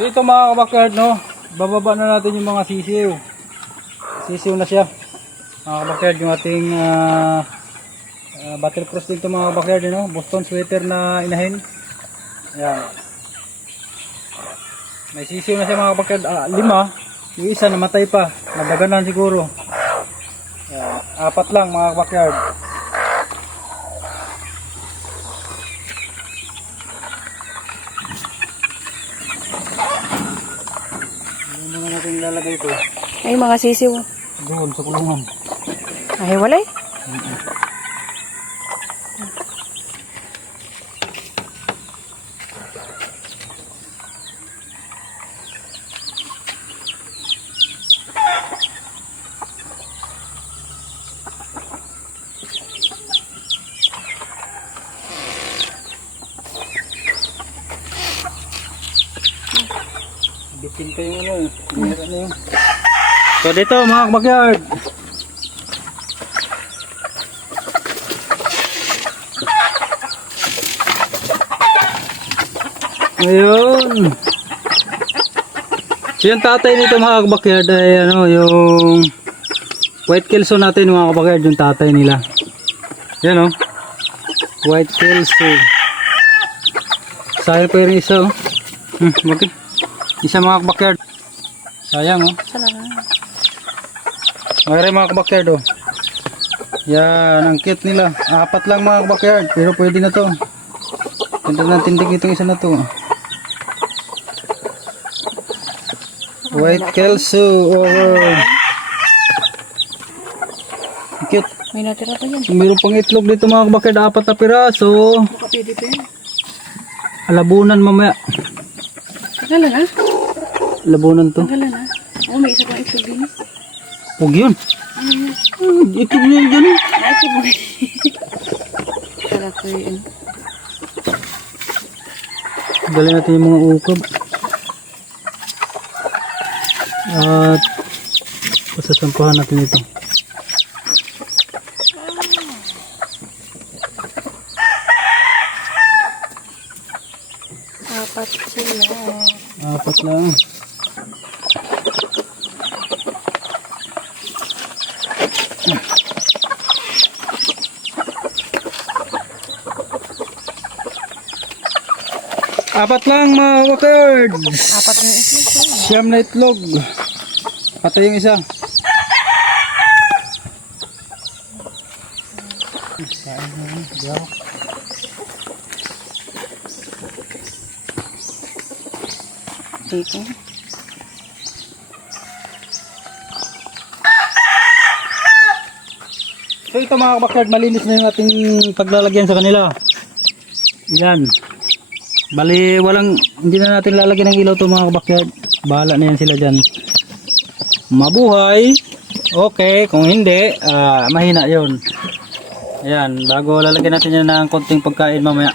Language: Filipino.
So ito mga kabakyard no, bababa na natin yung mga sisiw. Sisiw na siya. Mga kabakyard yung ating uh, uh, battle cross dito mga kabakyard no, Boston sweater na inahin. Ayan. May sisiw na siya mga kabakyard, ah, lima. Yung isa namatay pa, nadaganan siguro. Ayan. Apat lang mga kabakyard. Ano naman natin ilalagay ito? Ay, mga sisiw. Doon sa kulungan. Ay, walay. Bitin pa yung ano, meron na yun. So dito mga kabakyard. Ayun. So yung tatay nito mga kabakyard ay ano, yung white kelso natin mga kabakyard, yung tatay nila. Yan oh. White kelso. Sayang pa yung isa oh. Hmm, okay. Isa mga kabakyard. Sayang oh. Na. Okay mga kabakyard oh. Yan, ang cute nila. Apat lang mga kabakyard, pero pwede na to. Tindig na tindig itong isa na to. White Kelso over. Ang Cute. May natira pa yan. Meron pang itlog dito mga kabakyard, apat na piraso. Alabunan mamaya. Tanggalan na. Alabunan to. Tanggalan na. Oh, may isa pang itlog din. Huwag yun. Ah, Itlog na yun ito mo. Sarap ko yun. Galing natin yung mga ukab. At pasasampahan natin ito. Apat sila. Apat lang. Apat lang mga workers. Apat yung itlog. Siyam na itlog. Patay yung isa. Dito. So ito mga kabakyard, malinis na yung ating paglalagyan sa kanila. Yan. Bali, walang, hindi na natin lalagyan ng ilaw to mga kabakyard. Bahala na yan sila dyan. Mabuhay. Okay, kung hindi, ah, mahina yon. Ayan, bago lalagyan natin yan ng konting pagkain mamaya.